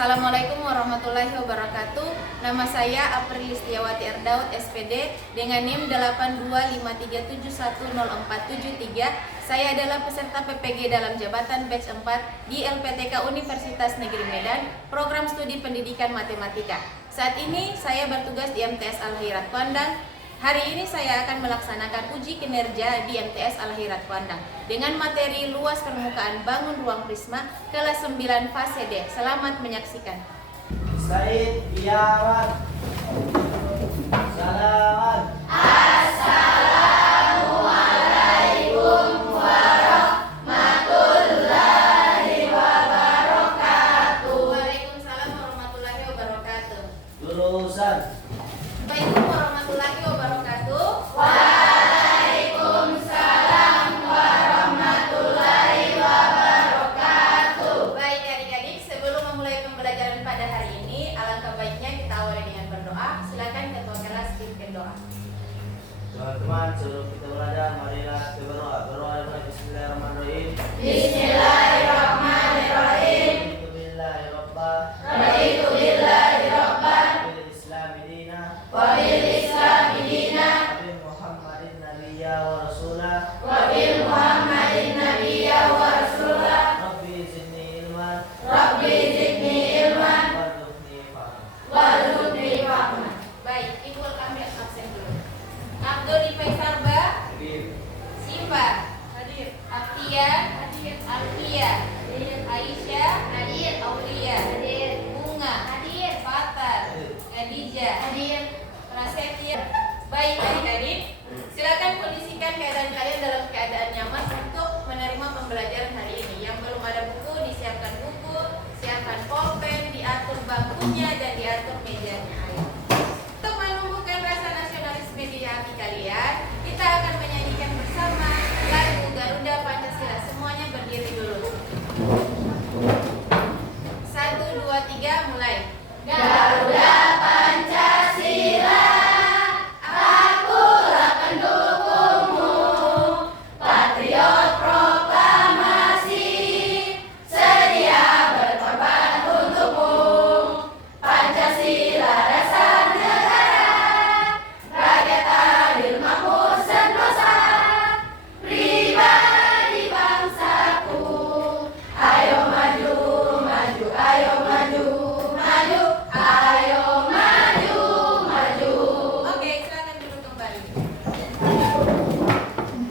Assalamualaikum warahmatullahi wabarakatuh. Nama saya April Listiawati Erdaud SPD dengan NIM 8253710473. Saya adalah peserta PPG dalam jabatan batch 4 di LPTK Universitas Negeri Medan, program studi pendidikan matematika. Saat ini saya bertugas di MTS Al-Khairat Kuandang. Hari ini saya akan melaksanakan uji kinerja di MTS Al-Khairat Kuandang dengan materi luas permukaan bangun ruang prisma kelas 9 fase D. Selamat menyaksikan. Said Biawan. Salaman. Assalamualaikum warahmatullahi wabarakatuh. Waalaikumsalam warahmatullahi wabarakatuh. Jurusan. Assalamualaikum warahmatullahi wabarakatuh. Waalaikumsalam warahmatullahi wabarakatuh. Baik adik-adik, sebelum memulai pembelajaran pada hari ini, alangkah baiknya kita awali dengan berdoa. Silakan ketua kelas pimpin doa. Teman-teman, sebelum kita belajar, marilah kita berdoa. Berdoa dengan Bismillahirrahmanirrahim. Bismillahirrahmanirrahim. Raditu billahi rabban Bil Islami dina. wa bil islami dina Nabi Muhammadin nabiyya wa rasulah. wa bil muhammadin nabiyya wa rasulah. Rabbi zidni ilman Rabbi zidni ilman warzuqni fahman. warzuqni fahman. Baik, Ibu ambil absen dulu. Abdul Ifai Sarba, Siva, hadir. Aktia, hadir. Alfia, hadir. Aisyah, hadir. Aulia, hadir. Bunga, hadir. Fatar, Khadijah, hadir. Prasetya. Baik adik-adik, silakan kondisikan keadaan kalian dalam keadaan nyaman untuk menerima pembelajaran hari ini. Yang belum ada buku, disiapkan buku, siapkan pulpen, diatur bangkunya dan diatur mejanya. Ayo. Untuk menumbuhkan rasa nasionalisme di hati kalian, kita akan menyanyikan bersama lagu Garuda Pancasila. Semuanya berdiri dulu. 1, 2, 3, mulai. Garuda Pancasila, akulah pendukungmu, patriot proklamasi, sedia berkorban untukmu. Pancasila dasar negara, rakyat adil makmur sentosa, pribadi bangsaku. Ayo maju, maju, ayo maju, maju, ayo maju, maju. Oke, silakan duduk kembali.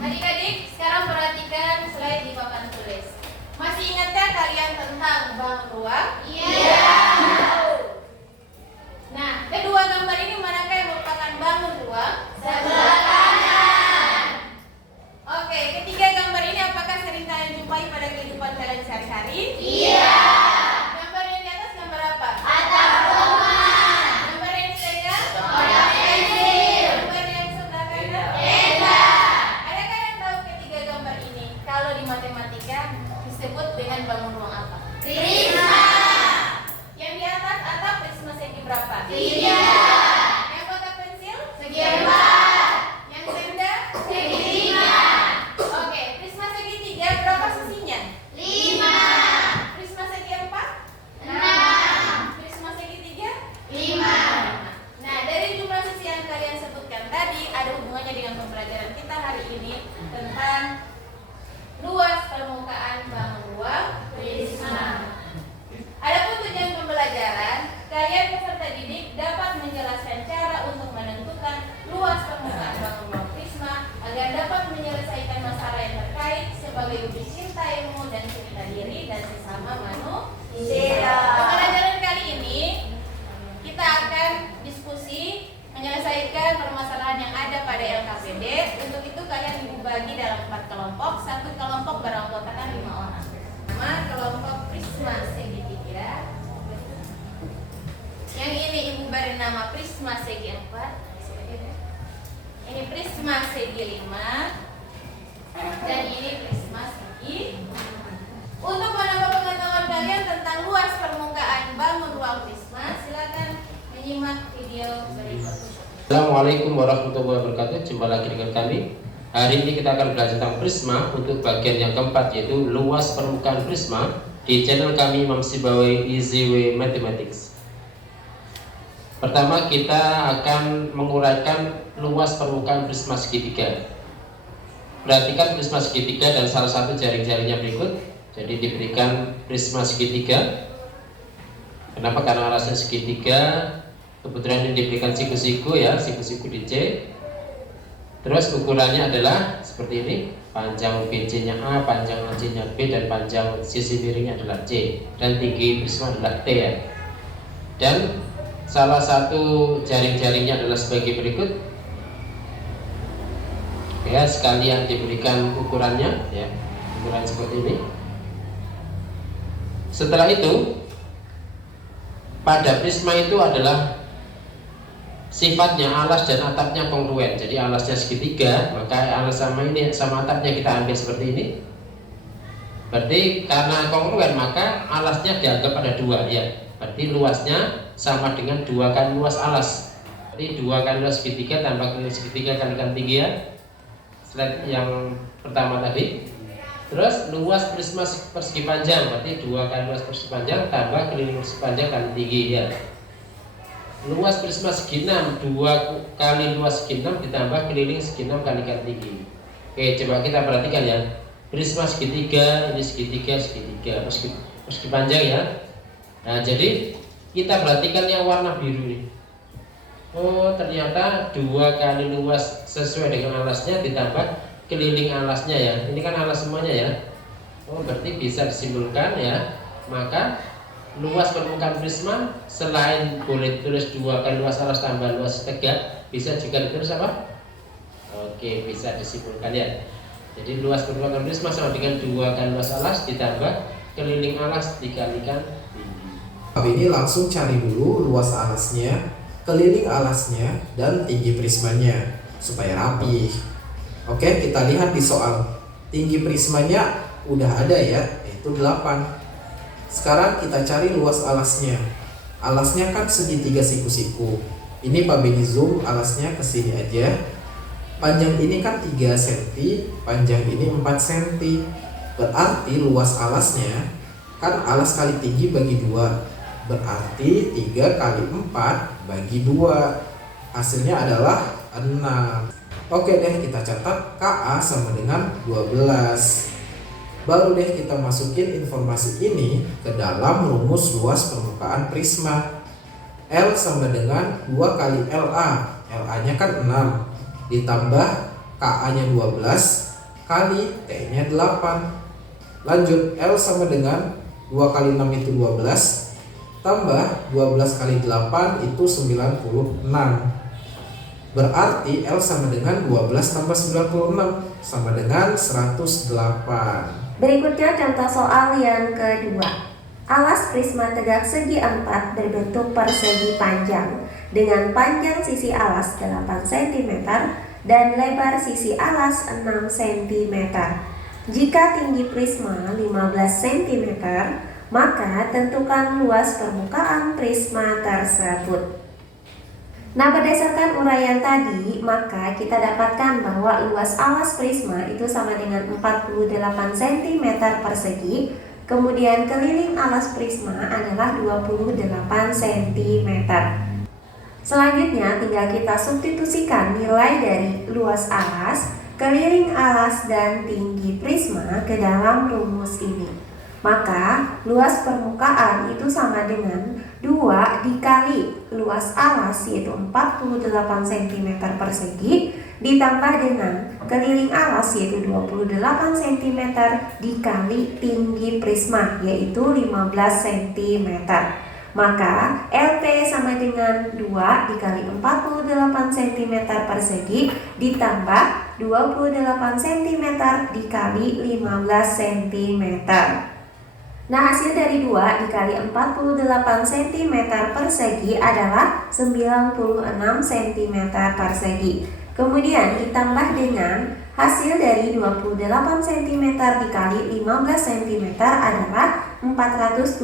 Adik-adik, sekarang perhatikan slide di papan tulis. Masih ingatkah kalian tentang bangun ruang? Iya. Nah, kedua gambar ini manakah yang merupakan bangun ruang? Sebelah kanan. Oke, ketiga gambar ini apakah sering kalian jumpai pada kehidupan kalian sehari-hari? Iya. Gambar yang di atas gambar apa? Atap rumah. Gambar yang di tengah? Kotak pensil. Gambar yang sebelah kanan? Tenda. Adakah yang tahu ketiga gambar ini kalau di matematika disebut dengan bangun ruang apa? Prisma. Yang di atas atap prisma segi berapa? 3. Yang kotak pensil? Segi 4. Yang tenda? Segi 5. Oke, prisma segi 3 berapa sisinya? 5. Prisma segi 4? 6. Prisma segi 3? 5. Nah, dari jumlah sisi yang kalian sebutkan tadi ada hubungannya dengan pembelajaran kita hari ini tentang luas permukaan bangun ruang prisma. Adapun tujuan pembelajaran, kalian peserta didik dapat menjelaskan cara untuk menentukan luas permukaan bangun ruang prisma agar dapat menyelesaikan masalah yang terkait sebagai uji cinta ilmu dan cinta diri dan sesama manusia. Pembelajaran kali ini kita akan diskusi menyelesaikan permasalahan yang ada pada LKPD. Untuk itu kalian dibagi dalam 4 kelompok. Satu kelompok beranggotakan 5 orang. Pertama, kelompok prisma segi 3. Yang ini ibu beri nama prisma segi 4. Ini prisma segi 5. Dan ini prisma segi 5. Untuk menambah pengetahuan kalian tentang luas permukaan bangun ruang prisma, silakan menyimak video berikut. Assalamualaikum warahmatullahi wabarakatuh. Jumpa lagi dengan kami. Hari ini kita akan belajar tentang prisma untuk bagian yang keempat, yaitu luas permukaan prisma di channel kami Imam Sibawi Easy Way Mathematics. Pertama kita akan menguraikan luas permukaan prisma segitiga. Perhatikan prisma segitiga dan salah satu jaring-jaringnya berikut. Jadi diberikan prisma segitiga. Kenapa? Karena alasnya segitiga. Kebetulan ini diberikan siku-siku ya, siku-siku di C. Terus ukurannya adalah seperti ini. Panjang BC-nya A, panjang AC-nya B, dan panjang sisi miringnya adalah C. Dan tinggi prisma adalah T ya. Dan salah satu jaring-jaringnya adalah sebagai berikut. Ya, sekalian diberikan ukurannya ya. Ukuran seperti ini. Setelah itu, pada prisma itu adalah sifatnya alas dan atapnya kongruen. Jadi alasnya segitiga, maka alas sama ini sama atapnya kita ambil seperti ini. Berarti karena kongruen maka alasnya dianggap ada dua ya. Berarti luasnya sama dengan 2 kali luas alas. Berarti 2 kali luas segitiga tambah kali segitiga kalikan tinggi ya. Slide yang pertama tadi. Terus luas prisma persegi panjang, berarti 2 kali luas persegi panjang tambah keliling persegi panjang kali tinggi ya. Luas prisma segi 6, 2 kali luas segi 6 ditambah keliling segi 6 kalikan tinggi. Oke, coba kita perhatikan ya. Prisma segitiga, ini segitiga, persegi panjang ya. Nah, jadi kita perhatikan yang warna biru ini. Oh, ternyata 2 kali luas sesuai dengan alasnya ditambah keliling alasnya ya. Ini kan alas semuanya ya. Oh, berarti bisa disimpulkan ya. Maka luas permukaan prisma selain boleh ditulis 2 kali luas alas tambah luas tegak, bisa juga ditulis apa? Oke, bisa disimpulkan ya. Jadi luas permukaan prisma sama dengan 2 kali luas alas ditambah keliling alas dikalikan tinggi. Ini langsung cari dulu luas alasnya, keliling alasnya, dan tinggi prismanya supaya rapi. Oke, kita lihat di soal. Tinggi prismanya udah ada ya, yaitu 8. Sekarang kita cari luas alasnya. Alasnya kan segitiga siku-siku. Ini Pak Beni zoom alasnya ke sini aja. Panjang ini kan 3 cm, panjang ini 4 cm. Berarti luas alasnya kan alas kali tinggi bagi 2. Berarti 3 kali 4 bagi 2. Hasilnya adalah 6. Oke deh, kita catat KA sama dengan 12. Baru deh kita masukin informasi ini ke dalam rumus luas permukaan prisma. L sama dengan 2 kali LA. LA nya kan 6 ditambah KA nya 12 kali T nya 8. Lanjut, L sama dengan 2 kali 6 itu 12 tambah 12 kali 8 itu 96. Berarti L sama dengan 12 tambah 96 sama dengan 108. Berikutnya contoh soal yang kedua. Alas prisma tegak segi 4 berbentuk persegi panjang dengan panjang sisi alas 8 cm dan lebar sisi alas 6 cm. Jika tinggi prisma 15 cm, maka tentukan luas permukaan prisma tersebut. Nah, berdasarkan uraian tadi, maka kita dapatkan bahwa luas alas prisma itu sama dengan 48 cm persegi. Kemudian keliling alas prisma adalah 28 cm. Selanjutnya tinggal kita substitusikan nilai dari luas alas, keliling alas, dan tinggi prisma ke dalam rumus ini. Maka luas permukaan itu sama dengan 2 dikali luas alas yaitu 48 cm persegi ditambah dengan keliling alas yaitu 28 cm dikali tinggi prisma yaitu 15 cm. Maka LP sama dengan 2 dikali 48 cm persegi ditambah 28 cm dikali 15 cm. Nah, hasil dari 2 dikali 48 cm persegi adalah 96 cm persegi. Kemudian ditambah dengan hasil dari 28 cm dikali 15 cm adalah 420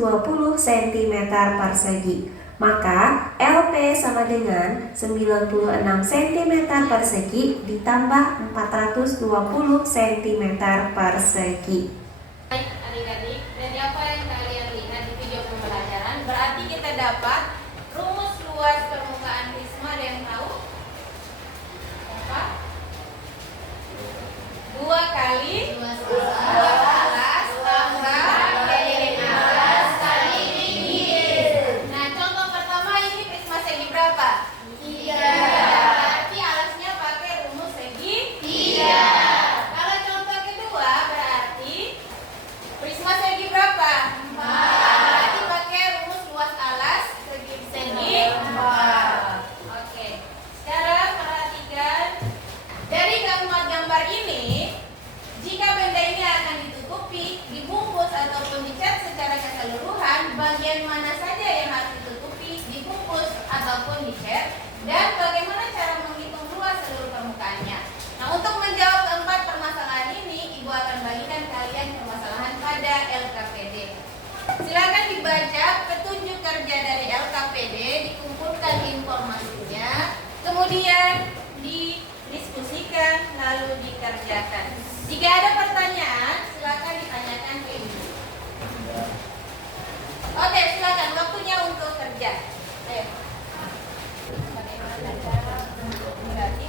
cm persegi. Maka LP sama dengan 96 cm persegi ditambah 420 cm persegi. Baik adik-adik, dari apa yang kita dapat rumus luas permukaan prisma. Ada yang tahu? Apa? 2 kali luas alas tambah keliling alas kali tinggi. Nah, contoh pertama ini prisma segi berapa? 3. Berarti alasnya pakai rumus segi 3. Kalau contoh kedua berarti prisma segi berapa? 4. Berarti pakai rumus luas alas segi 4. Oke. Sekarang perhatikan dari gambar ini, jika benda ini akan ditutupi, dibungkus ataupun dicat secara keseluruhan, bagian mana saja yang harus ditutupi, dibungkus ataupun dicat, dan bagaimana cara menghitung luas seluruh permukaannya. Nah, untuk menjawab keempat permasalahan ini, Ibu akan bagikan kalian permasalahan pada LKPD. Silakan dibaca petunjuk kerja dari LKPD, dikumpulkan informasinya, kemudian didiskusikan, lalu dikerjakan. Jika ada pertanyaan, silakan ditanyakan ke Ibu. Oke, silakan, waktunya untuk kerja. Ayo. Bagaimana cara berarti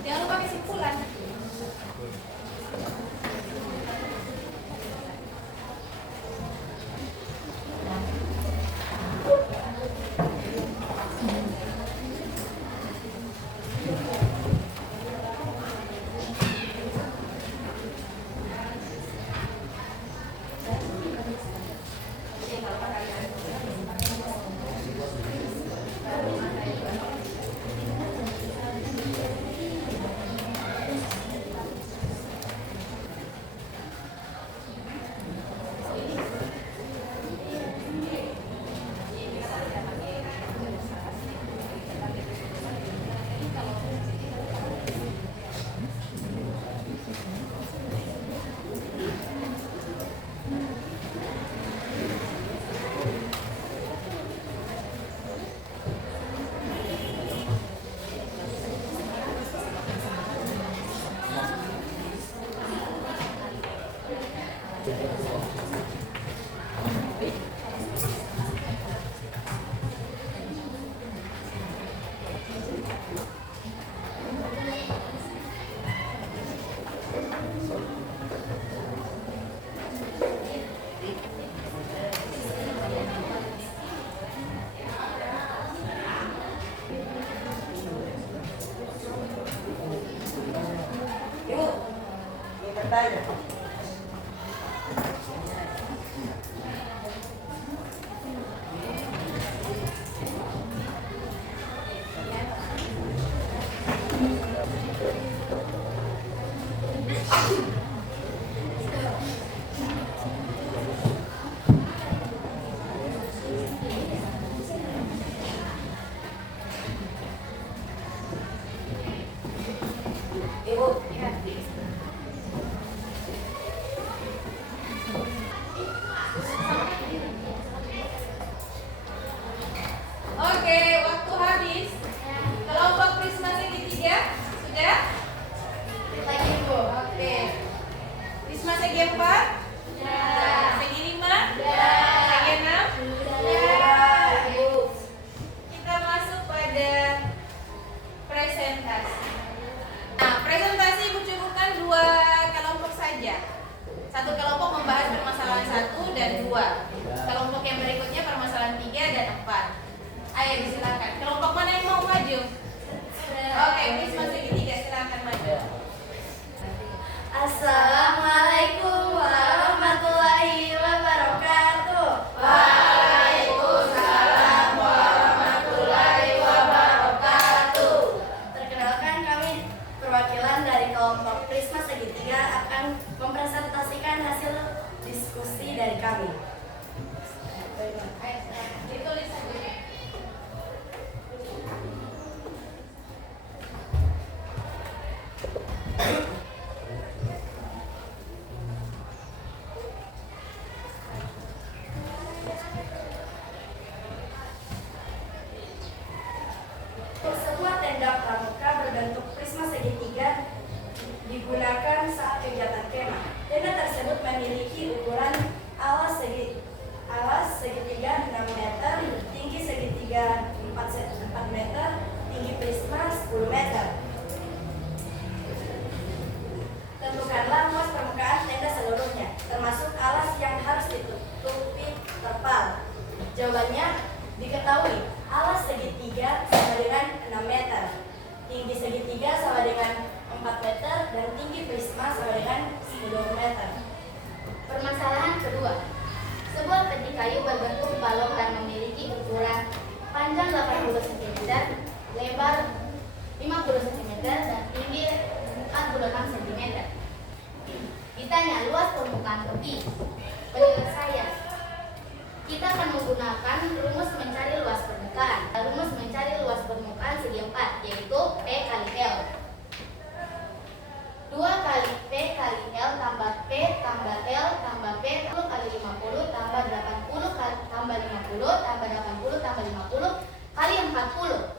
jangan lupa kesimpulan. Oke, waktu habis. Kelompok prisma segitiga sudah? Lagi Bu. Oke. kami. Ditulis saja. Sebuah tenda pramuka berbentuk prisma segitiga digunakan saat kegiatan kemah. Tenda tersebut memiliki ukuran alas segitiga 6 meter, tinggi segitiga 4 meter, tinggi prisma 10 meter. Tentukanlah luas permukaan tenda seluruhnya, termasuk alas yang harus ditutupi terpal. Jawabannya diketahui, alas segitiga sama dengan 6 meter, tinggi segitiga sama dengan 4 meter, dan tinggi prisma sama dengan 10 meter. Permasalahan kedua. Sebuah peti kayu berbentuk balok dan memiliki ukuran panjang 80 cm, lebar 50 cm, dan tinggi 46 cm. Ditanya luas permukaan peti. Penyelesaian. Kita akan menggunakan rumus mencari luas permukaan. Rumus mencari luas permukaan segi 4, yaitu P kali L. 2 kali P kali L tambah P tambah L tambah P 10 kali 50 tambah 80 kali tambah 50 tambah 80 tambah 50 kali 40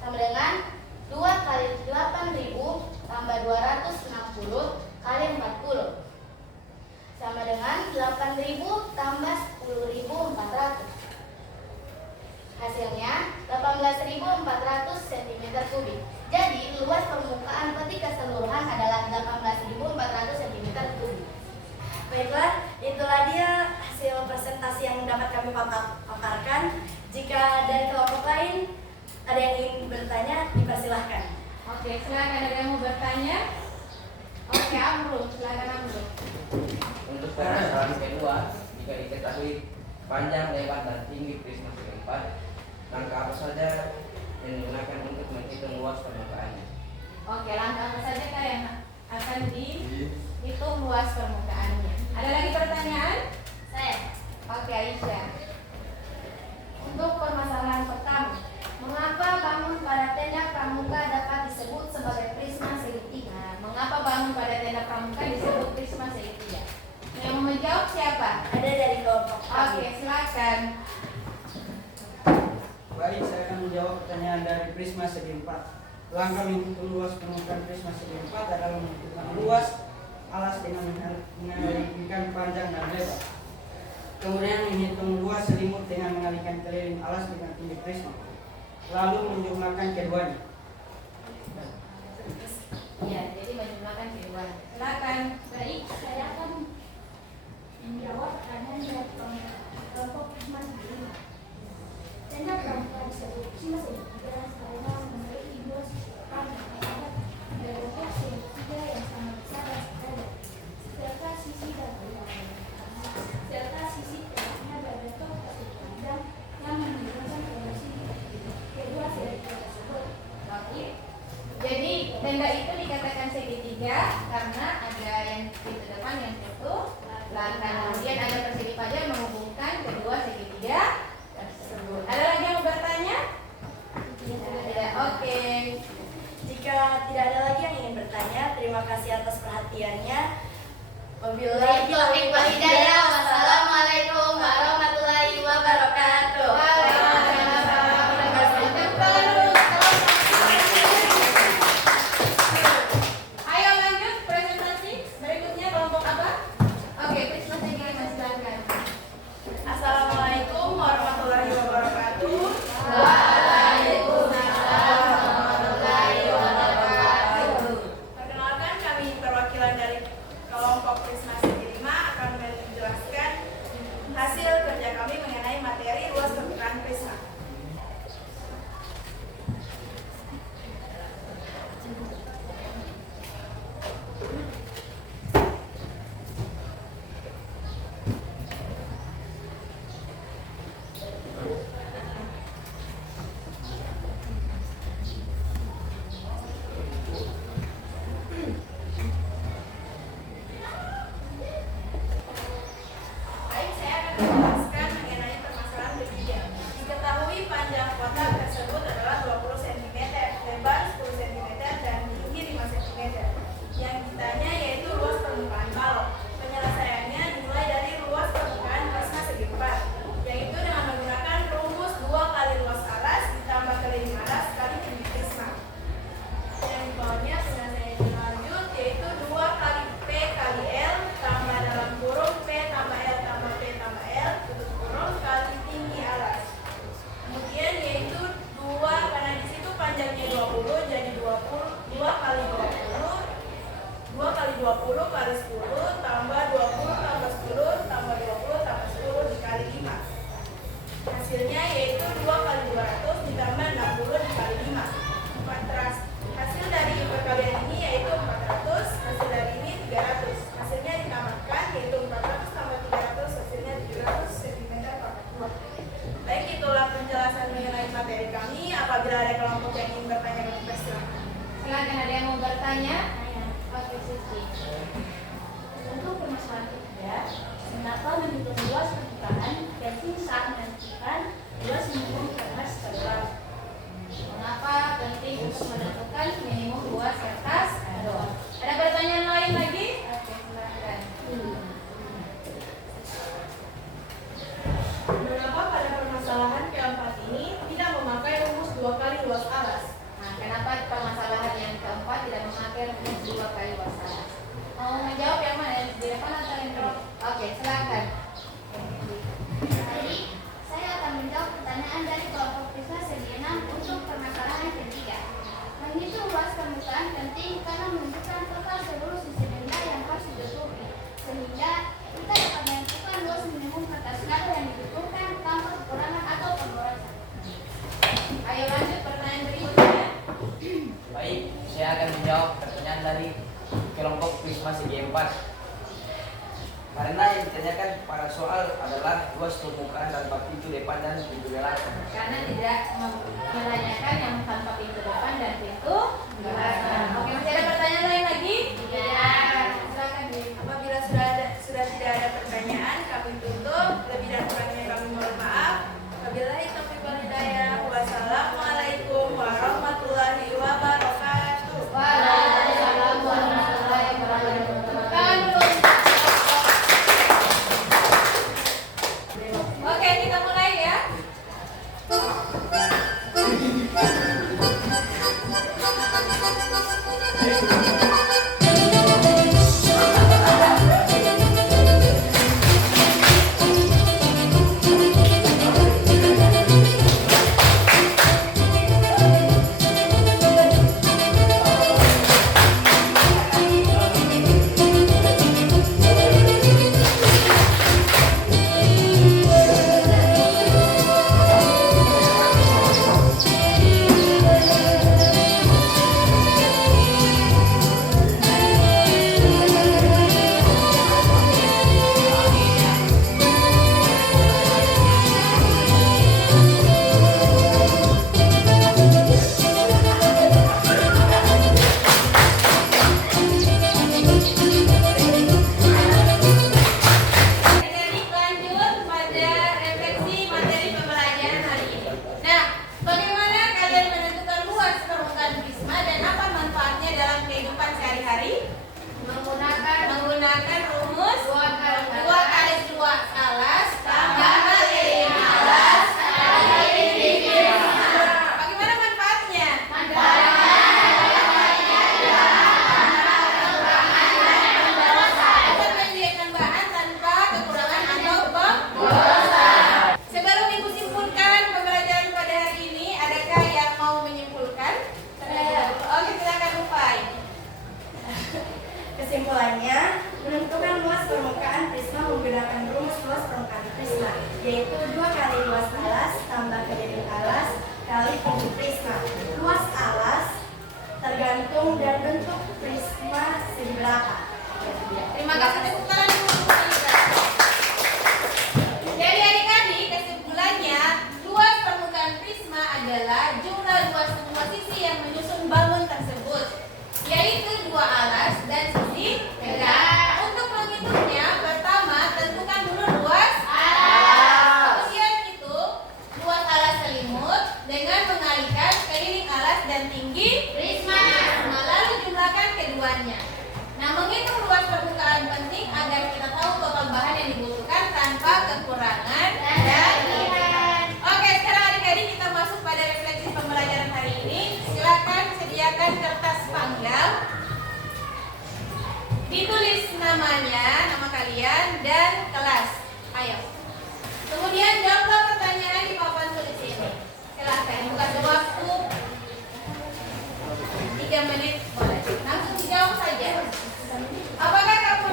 sama dengan 2 kali 8.000 tambah 260 kali 40 sama dengan 8.000 tambah 10.400. Hasilnya 18.400 cm3. Jadi luas permukaan peti keseluruhan adalah 18.400 cm3. Baiklah, itulah dia hasil presentasi yang dapat kami paparkan. Jika dari kelompok lain ada yang ingin bertanya, dipersilahkan. Oke, silakan, ada yang mau bertanya? Oke, Amrul, silakan Amrul. Untuk permasalahan kedua, jika diketahui panjang, lebar, dan tinggi prisma segi 4, langkah apa saja yang digunakan untuk menghitung luas permukaannya? Oke, langkah apa saja Kak yang akan dihitung luas permukaannya? Ada lagi pertanyaan? Saya. Oke, Aisyah. Untuk permasalahan pertama, mengapa bangun pada tenda pramuka dapat disebut sebagai prisma segitiga? Mengapa bangun pada tenda pramuka disebut prisma segitiga? Yang mau menjawab siapa? Ada dari kelompok kami. Oke, silakan. Baik, saya akan menjawab pertanyaan dari prisma segi 4. Langkah menghitung luas permukaan prisma segi 4 adalah menentukan luas alas dengan mengalihkan panjang dan lebar. Kemudian menghitung luas selimut dengan mengalihkan keliling alas dengan tinggi prisma. Lalu menjumlahkan keduanya. Ya, jadi menjumlahkan keduanya. Silakan. Baik, saya akan menjawab pertanyaan dari kelompok prisma segitiga. Tenda pramuka disebut prisma segitiga karena memiliki dua sisi panjang berbentuk segitiga yang sama besar dan sekali, serta sisi tengahnya berbentuk persegi panjang yang menunjukkan proyeksi kedua segitiga tersebut. Oke. Jadi tenda itu dikatakan segitiga karena ada yang di depan yang tutup, kemudian ada persegi panjang menghubungkan kedua segitiga tersebut. Ada lagi yang mau bertanya? Tidak. Oke. Jika tidak ada lagi yang ingin bertanya, terima kasih atas perhatiannya. Wabillahi taufiq wal hidayah. Wassalamualaikum warahmatullahi wabarakatuh. Ayo lanjut presentasi berikutnya kelompok apa? Oke, Prisma segitiga silakan. Assalamualaikum warahmatullahi wabarakatuh. Perkenalkan, kami perwakilan dari kelompok Prisma Segitiga akan menjelaskan hasil kerja kami mengenai materi luas permukaan prisma. kali 10 tambah 20 tambah 10 tambah 20 tambah 10 dikali 5. Hasilnya yaitu 2 kali 200 ditambah 60 dikali 5. Hasil dari perkalian ini yaitu 400, hasil dari ini 300. Hasilnya ditambahkan yaitu 400 tambah 300, hasilnya 700 cm pangkat 2. Baik, itulah penjelasan mengenai materi kami. Apabila ada kelompok yang ingin bertanya, kami silakan. Silakan, ada yang mau bertanya? Oke, Suci. Untuk permasalahan ketiga, mengapa menghitung luas permukaan penting saat menentukan luas minimum kertas terluas? Mengapa penting untuk menentukan minimum luas kertas? Ada pertanyaan lain lagi? Oke, silakan. Mengapa pada permasalahan keempat ini tidak memakai rumus 2 kali luas alas? Nah, kenapa permasalahan yang keempat tidak memakai rumus 2 kali luas alas? Mau menjawab yang mana? Di depan atau yang bawah? Oke, silakan. Jadi, saya akan menjawab pertanyaan dari kelompok Prisma segi 6 untuk permasalahan ketiga. Menghitung luas permukaan penting karena menunjukkan total seluruh sisi benda yang harus ditutupi, sehingga kita dapat menentukan luas minimum kertas kado yang dibutuhkan tanpa kekurangan atau pemborosan. Ayo lanjut pertanyaan berikutnya. Baik, saya akan menjawab pertanyaan dari kelompok Prisma segi 4. Karena yang ditanyakan pada soal adalah luas permukaan tanpa pintu depan dan pintu belakang. Karena tidak menanyakan yang tanpa pintu depan dan pintu belakang. Oke, masih ada pertanyaan lain lagi? Ya. Silakan di. Apabila sudah tidak ada pertanyaan, kami tutup. Lebih dan kurangnya kami mohon maaf. Wabillahi taufiq wal hidayah. Wassalamualaikum warahmatullahi wabarakatuh. Waalaikumsalam warahmatullahi wabarakatuh. Tangan dulu. Oke, kita mulai ya. Jadi lanjut pada refleksi materi pembelajaran hari ini. Nah, bagaimana kalian menentukan luas permukaan prisma dan apa manfaatnya dalam kehidupan sehari-hari? Menggunakan rumus 2 kali 2 alas tambah keliling alas kali prisma. Bagaimana manfaatnya? Dapat menyediakan bahan tanpa kekurangan atau pemborosan. Sebelum Ibu simpulkan pembelajaran pada hari ini, adakah yang mau menyimpulkan? Oke, silakan Ufai. Kesimpulannya, menentukan luas permukaan prisma menggunakan rumus luas permukaan prisma, yaitu 2 kali luas alas tambah keliling alas kali tinggi prisma. Luas alas tergantung dan bentuk prisma segi belakang. Terima kasih, tepuk tangan dulu untuk Anissa. Jadi adik-adik, kesimpulannya luas permukaan prisma adalah jumlah luas semua sisi yang menyusun bangun tersebut, yaitu 2 alas dan sisi tegak. Untuk menghitungnya, pertama tentukan dulu luas alas. Kemudian itu luas alas selimut dengan mengalihkan keliling alas dan tinggi prisma. Nah, lalu jumlahkan keduanya. Nah, menghitung luas permukaan penting agar kita tahu total bahan yang dibutuhkan tanpa kekurangan dan kelebihan. Oke, sekarang adik-adik kita masuk pada refleksi pembelajaran hari ini. Silakan sediakan kertas panggal. Ditulis namanya, nama kalian dan kelas. Ayo. Kemudian jawablah pertanyaan di papan tulis ini. Silakan buka waktu 3 menit boleh. Langsung dijawab saja. Apakah kamu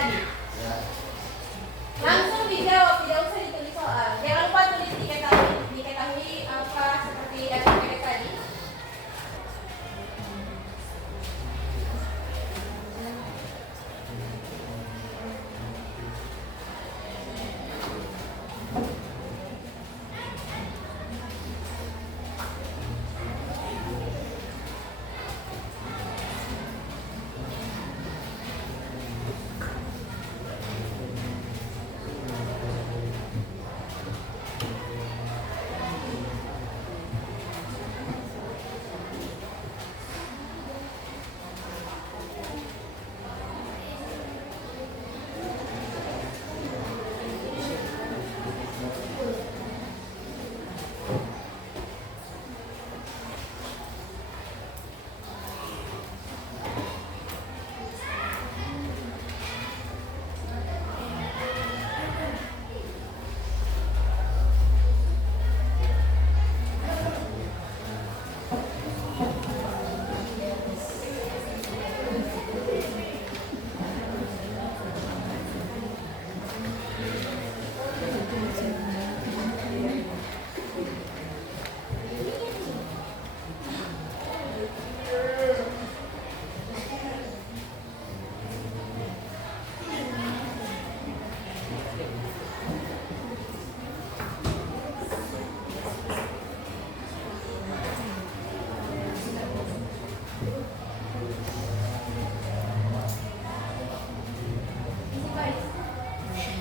tadi? Langsung dijawab, tidak usah ditulis soal. Jangan lupa tulis diketahui apa seperti SPPD tadi.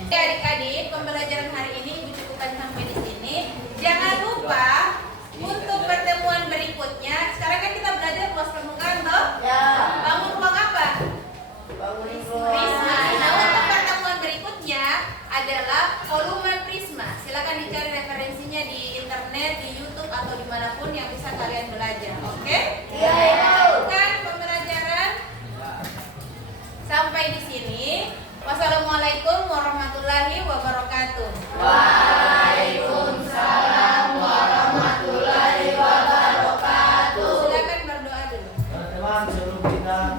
Adik-adik, pembelajaran hari ini Ibu cukupkan sampai di sini. Jangan lupa untuk pertemuan berikutnya. Sekarang kan kita belajar luas permukaan, toh? Ya. Bangun ruang apa? Bangun Prisma. Nah, untuk pertemuan berikutnya adalah volume prisma. Silakan dicari referensinya di internet, di YouTube atau dimanapun yang bisa kalian belajar. Oke? Iya, Ibu. Cukupkan pembelajaran sampai di sini. Wassalamualaikum warahmatullahi wabarakatuh. Waalaikumsalam warahmatullahi wabarakatuh. Silakan berdoa dulu. Teman-teman, sebelum kita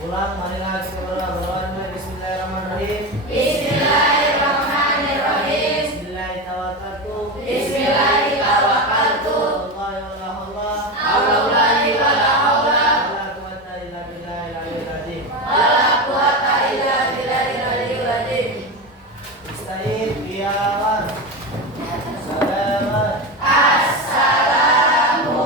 pulang, marilah kita berdoa. Bismillahirrahmanirrahim. Bismillahirrahmanirrahim. Bismillahirrahmanirrahim. Bismillahirrahmanirrahim. Allahullahi wa la haula La quwwata illa billahil aliyyil azim. wa la quwwata illa billahil aliyyil azim. Ista'in biyaman. Salaman.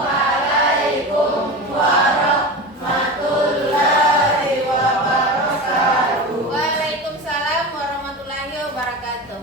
Assalamualaikum warahmatullahi wabarakatuh. Waalaikumsalam warahmatullahi wabarakatuh.